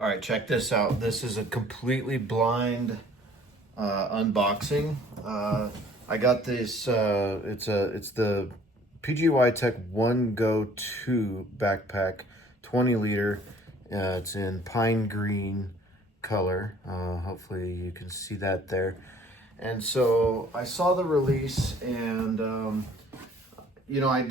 All right, check this out. This is a completely blind unboxing. I got this. It's the PGYTECH OneGo 2 backpack, 20 liter. It's in pine green color. Hopefully you can see that there. And so I saw the release, and you know, I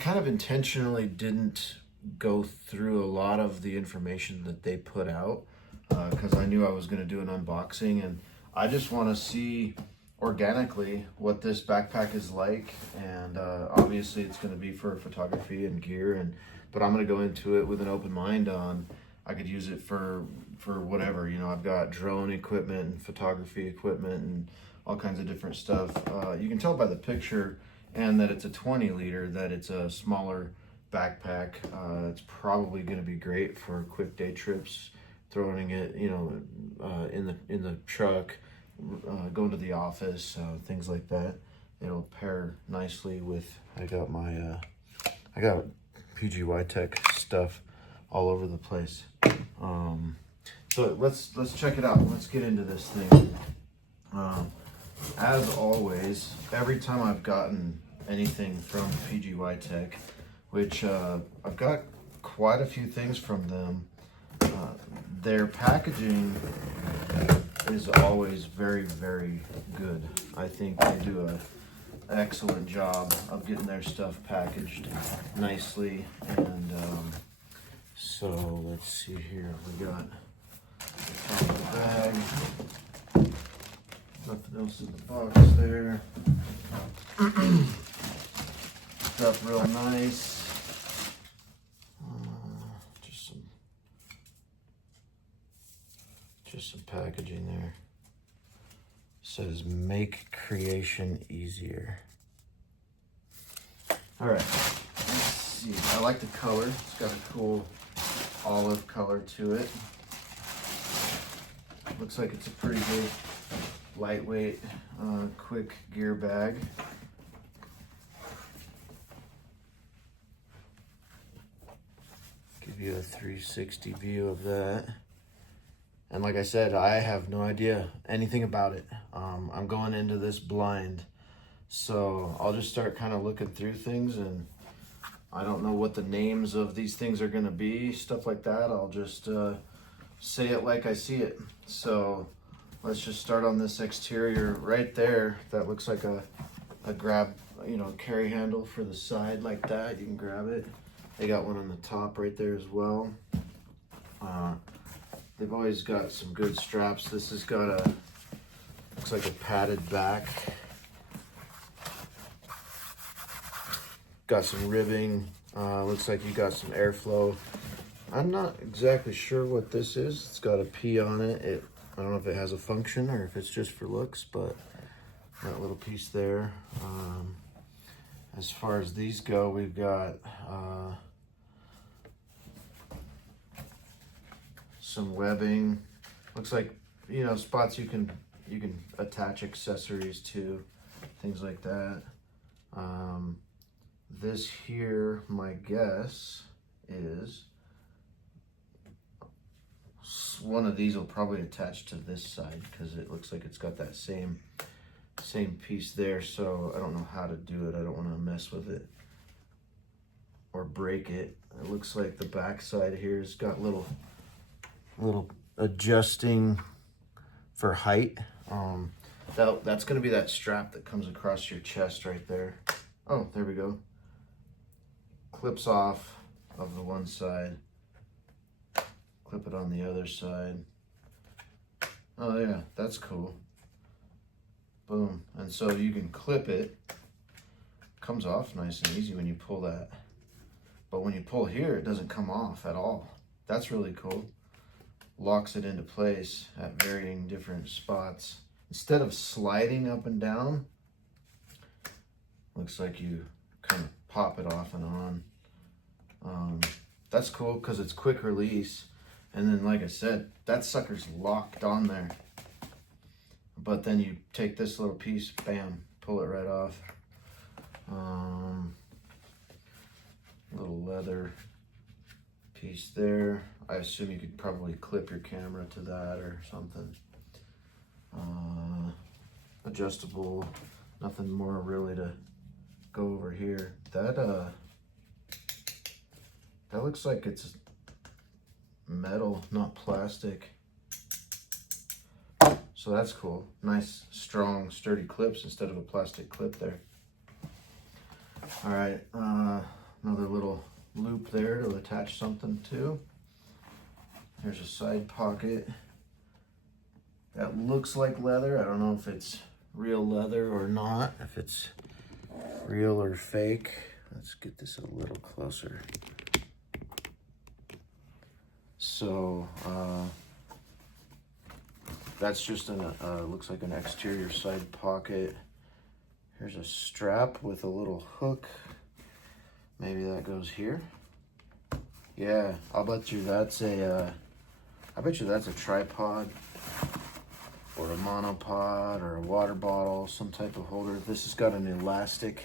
kind of intentionally didn't go through a lot of the information that they put out because I knew I was going to do an unboxing, and I just want to see organically what this backpack is like. And obviously it's going to be for photography and gear, but I'm going to go into it with an open mind on I could use it for whatever. You know, I've got drone equipment and photography equipment and all kinds of different stuff. You can tell by the picture and that it's a 20 liter, that it's a smaller backpack. It's probably going to be great for quick day trips, throwing it, you know, in the truck, going to the office, things like that. It'll pair nicely with. I got PGYTECH stuff all over the place. So let's check it out. Let's get into this thing. As always, every time I've gotten anything from PGYTECH, which I've got quite a few things from them, their packaging is always very, very good. I think they do an excellent job of getting their stuff packaged nicely. And so let's see here. We got the top of the bag. Nothing else in the box there. Stuff real nice. Just some packaging there. Says make creation easier. All right, let's see. I like the color. It's got a cool olive color to it. Looks like it's a pretty good lightweight, quick gear bag. Give you a 360 view of that. And like I said, I have no idea anything about it. I'm going into this blind, so I'll just start kind of looking through things, and I don't know what the names of these things are gonna be, stuff like that. I'll just say it like I see it. So let's just start on this exterior right there. That looks like a grab, you know, carry handle for the side like that. You can grab it. They got one on the top right there as well. They've always got some good straps. This has got looks like a padded back. Got some ribbing. Looks like you got some airflow. I'm not exactly sure what this is. It's got a P on it. I don't know if it has a function or if it's just for looks, but that little piece there. As far as these go, we've got some webbing. Looks like, you know, spots you can attach accessories to, things like that. This here, my guess is one of these will probably attach to this side because it looks like it's got that same piece there. So I don't know how to do it. I don't want to mess with it or break it. It looks like the back side here has got little adjusting for height. That's going to be that strap that comes across your chest right there. Oh, there we go. Clips off of the one side, clip it on the other side. Oh yeah, that's cool. Boom. And so you can clip it. Comes off nice and easy when you pull that. But when you pull here, it doesn't come off at all. That's really cool. Locks it into place at varying different spots. Instead of sliding up and down, looks like you kind of pop it off and on. That's cool because it's quick release. And then, like I said, that sucker's locked on there. But then you take this little piece, bam, pull it right off. Little leather piece there. I assume you could probably clip your camera to that or something. Adjustable, nothing more really to go over here. That looks like it's metal, not plastic. So that's cool. Nice, strong, sturdy clips instead of a plastic clip there. All right, another little loop there to attach something to. Here's a side pocket. That looks like leather. I don't know if it's real leather or not, if it's real or fake. Let's get this a little closer. So, that's just looks like an exterior side pocket. Here's a strap with a little hook. Maybe that goes here. Yeah, I bet you that's a tripod or a monopod or a water bottle, some type of holder. This has got an elastic,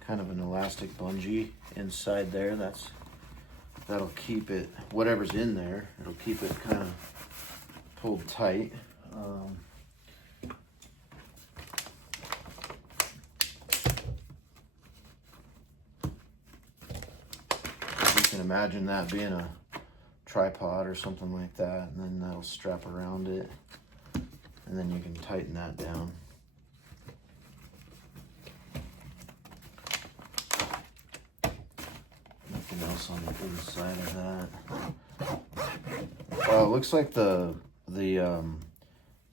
kind of an elastic bungee inside there. That'll keep it, whatever's in there, it'll keep it kind of pulled tight. You can imagine that being a tripod or something like that, and then that'll strap around it, and then you can tighten that down. Nothing else on the inside of that. It looks like the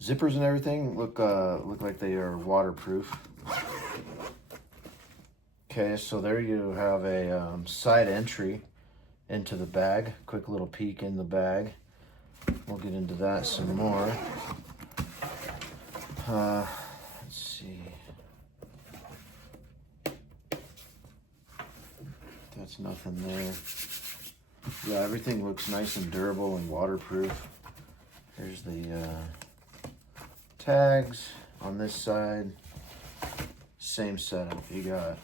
zippers and everything look like they are waterproof. Okay, so there you have a side entry into the bag. Quick little peek in the bag. We'll get into that some more. Let's see. That's nothing there. Yeah, everything looks nice and durable and waterproof. Here's the tags on this side. Same setup. You got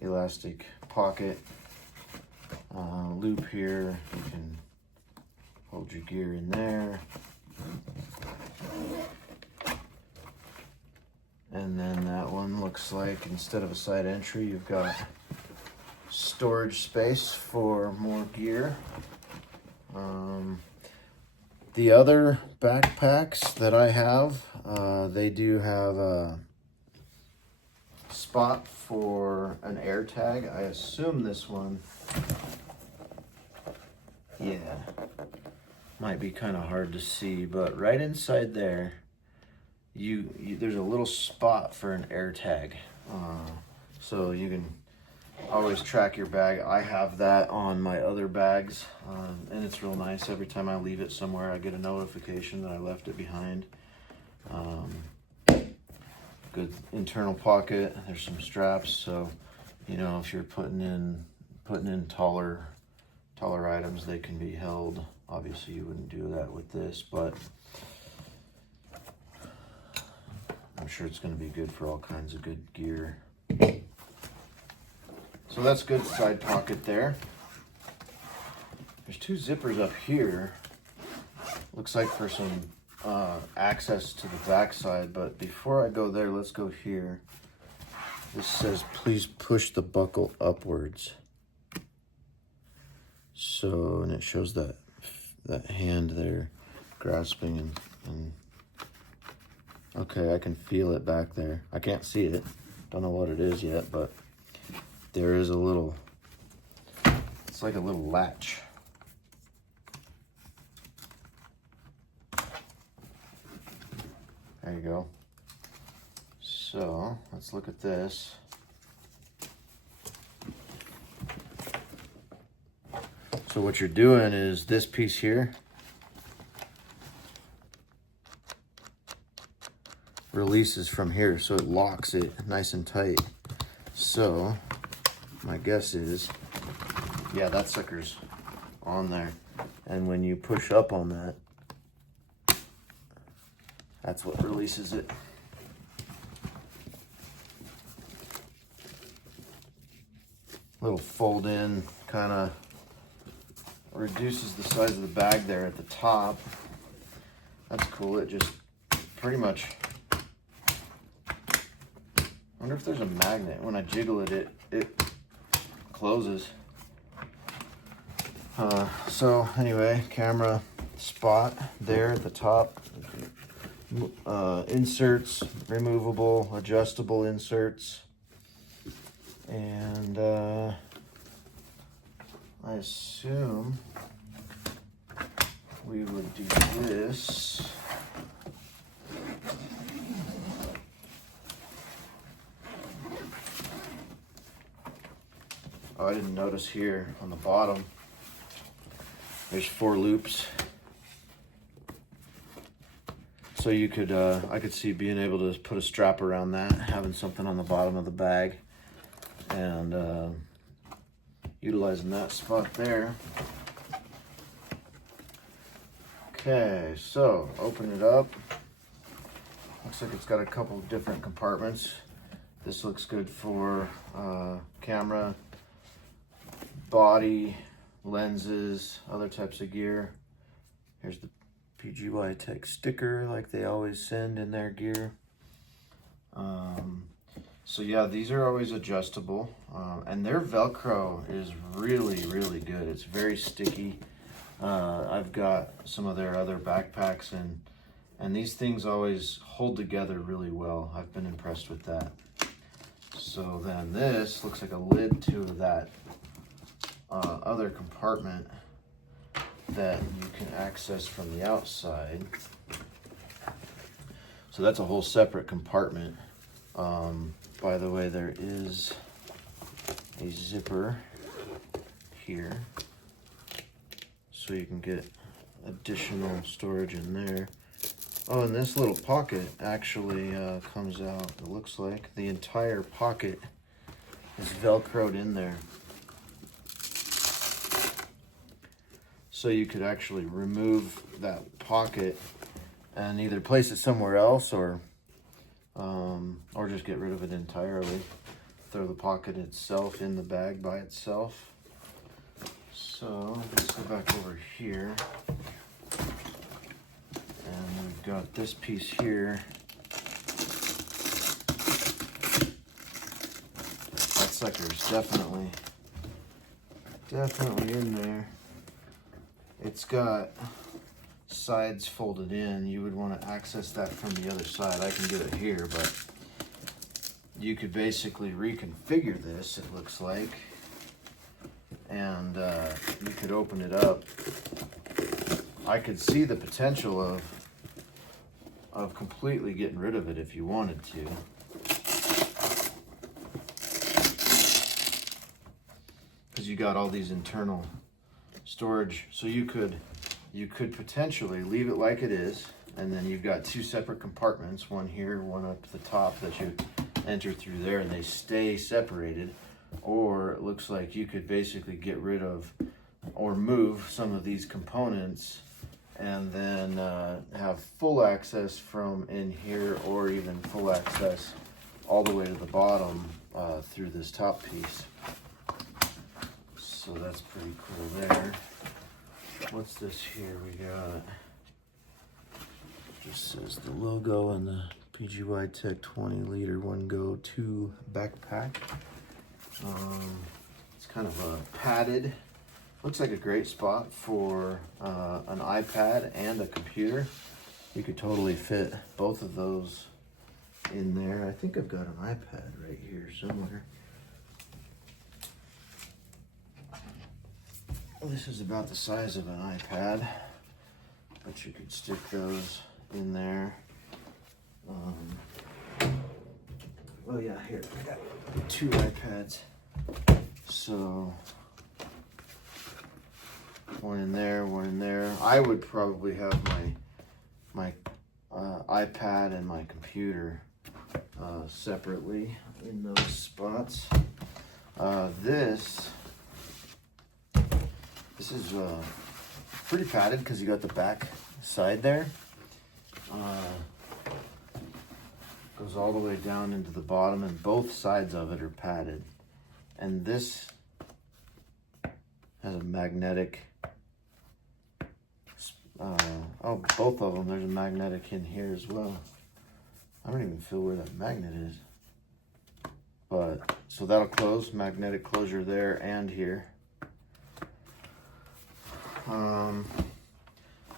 elastic pocket, loop here. You can hold your gear in there. And then that one looks like, instead of a side entry, you've got storage space for more gear. The other backpacks that I have, they do have a spot for an air tag. I assume this one, yeah, might be kind of hard to see, but right inside there, there's a little spot for an air tag, so you can always track your bag. I have that on my other bags, and it's real nice. Every time I leave it somewhere, I get a notification that I left it behind. Good internal pocket. There's some straps, so you know, if you're putting in taller items, they can be held. Obviously, you wouldn't do that with this, but I'm sure it's going to be good for all kinds of good gear. So that's good side pocket there. There's two zippers up here. Looks like for some access to the back side, but before I go there, let's go here. This says, please push the buckle upwards. So, and it shows that hand there grasping and okay, I can feel it back there. I can't see it. Don't know what it is yet, but there is a little, it's like a little latch. There you go. So let's look at this. So what you're doing is this piece here releases from here, so it locks it nice and tight. So my guess is, yeah, that sucker's on there, and when you push up on that, that's what releases it. Little fold in kind of reduces the size of the bag there at the top. That's cool. It just pretty much, I wonder if there's a magnet. When I jiggle it, it closes. So anyway, camera spot there at the top. Inserts, removable, adjustable inserts. And I assume we would do this. Oh, I didn't notice here on the bottom, there's 4 loops. So you could, I could see being able to put a strap around that, having something on the bottom of the bag, and utilizing that spot there. Okay, so open it up. Looks like it's got a couple of different compartments. This looks good for camera, body, lenses, other types of gear. Here's the PGYTECH sticker like they always send in their gear. So yeah, these are always adjustable, and their Velcro is really, really good. It's very sticky. I've got some of their other backpacks, and these things always hold together really well. I've been impressed with that. So then this looks like a lid to that other compartment that you can access from the outside. So that's a whole separate compartment. By the way, there is a zipper here, so you can get additional storage in there. Oh, and this little pocket actually comes out. It looks like the entire pocket is Velcroed in there. So you could actually remove that pocket and either place it somewhere else or just get rid of it entirely. Throw the pocket itself in the bag by itself. So let's go back over here. And we've got this piece here. That sucker's definitely in there. It's got sides folded in. You would want to access that from the other side. I can do it here, but you could basically reconfigure this, it looks like, and you could open it up. I could see the potential of completely getting rid of it if you wanted to. Because you got all these internal storage, so you could potentially leave it like it is, and then you've got 2 separate compartments, one here, one up to the top, that you enter through there, and they stay separated. Or it looks like you could basically get rid of or move some of these components and then have full access from in here, or even full access all the way to the bottom through this top piece. So that's pretty cool there. What's this here we got? Just says the logo and the PGYTECH 20-liter OneGo 2 backpack. It's kind of padded. Looks like a great spot for an iPad and a computer. You could totally fit both of those in there. I think I've got an iPad right here somewhere. This is about the size of an iPad, but you could stick those in there. Oh yeah, here, I got 2 iPads. So, one in there, one in there. I would probably have my iPad and my computer separately in those spots. This is pretty padded because you got the back side there. Goes all the way down into the bottom, and both sides of it are padded. And this has a magnetic Oh, both of them. There's a magnetic in here as well. I don't even feel where that magnet is. But, so that'll close, magnetic closure there and here.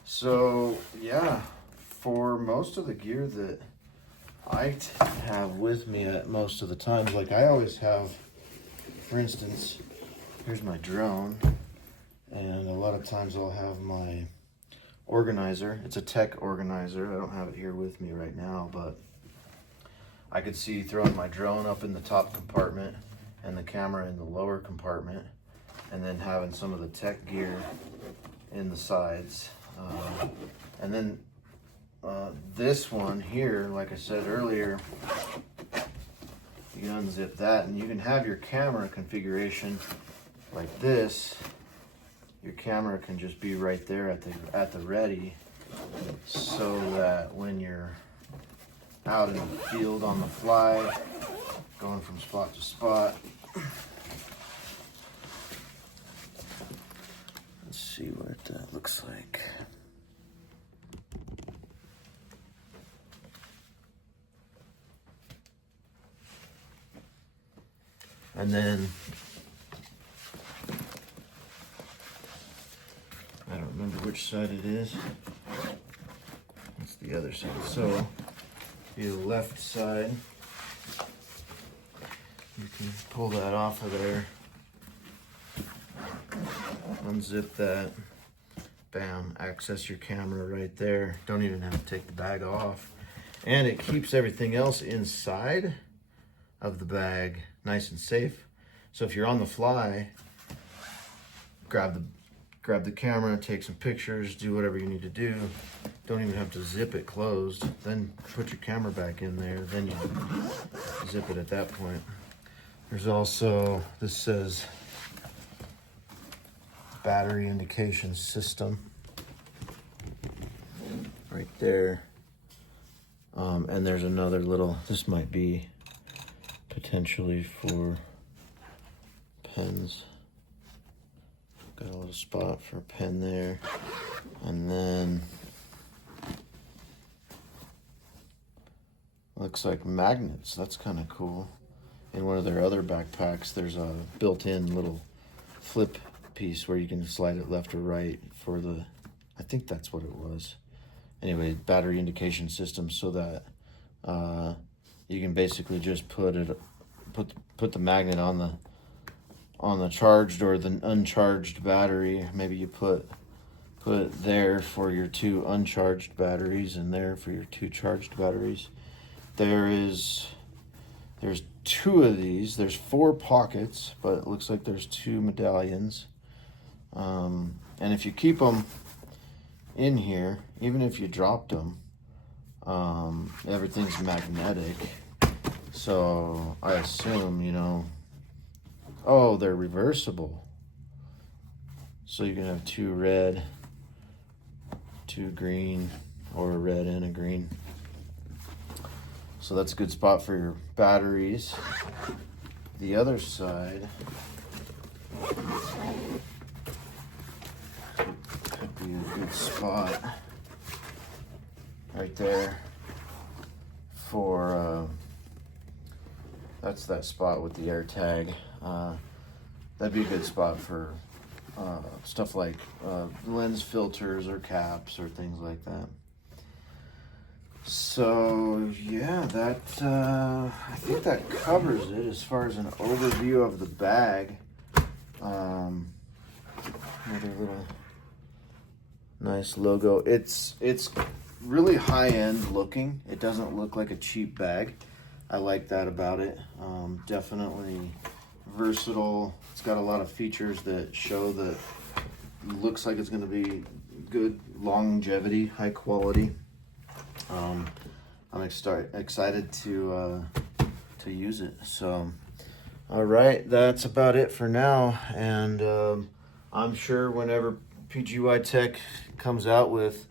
So yeah, for most of the gear that I have with me at most of the times, like I always have, for instance, here's my drone, and a lot of times I'll have my organizer. It's a tech organizer. I don't have it here with me right now, but I could see throwing my drone up in the top compartment and the camera in the lower compartment, and then having some of the tech gear in the sides. And then this one here, like I said earlier, you can unzip that and you can have your camera configuration like this. Your camera can just be right there at the ready, so that when you're out in the field on the fly, going from spot to spot. Let's see what that looks like. And then, I don't remember which side it is. It's the other side. So, the left side, you can pull that off of there, unzip that, bam, access your camera right there. Don't even have to take the bag off. And it keeps everything else inside of the bag nice and safe. So if you're on the fly, grab the camera, take some pictures, do whatever you need to do. Don't even have to zip it closed. Then put your camera back in there. Then you zip it at that point. There's also, this says battery indication system right there. And there's another little, this might be potentially for pens. Got a little spot for a pen there. And then looks like magnets. That's kind of cool. In one of their other backpacks, there's a built-in little flip piece where you can slide it left or right for the, I think that's what it was. Anyway, battery indication system, so that you can basically just put the magnet on the charged or the uncharged battery. Maybe you put it there for your 2 uncharged batteries and there for your 2 charged batteries. There's 2 of these. There's 4 pockets, but it looks like there's 2 medallions. And if you keep them in here, even if you dropped them, everything's magnetic. So I assume, you know, oh, they're reversible. So you can have 2 red, 2 green, or a red and a green. So that's a good spot for your batteries. The other side could be a good spot right there for, that's that spot with the air tag. That'd be a good spot for stuff like lens filters or caps or things like that. So yeah, that I think that covers it as far as an overview of the bag. Another little nice logo. It's really high-end looking. It doesn't look like a cheap bag. I like that about it. Definitely versatile. It's got a lot of features that show that it looks like it's going to be good longevity, high quality. I'm excited to use it. So, all right, that's about it for now. And I'm sure whenever PGYTECH comes out with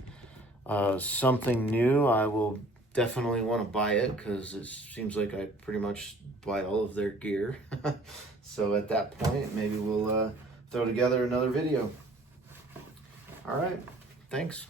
something new, I will definitely want to buy it, because it seems like I pretty much buy all of their gear. So at that point, maybe we'll throw together another video. All right, thanks.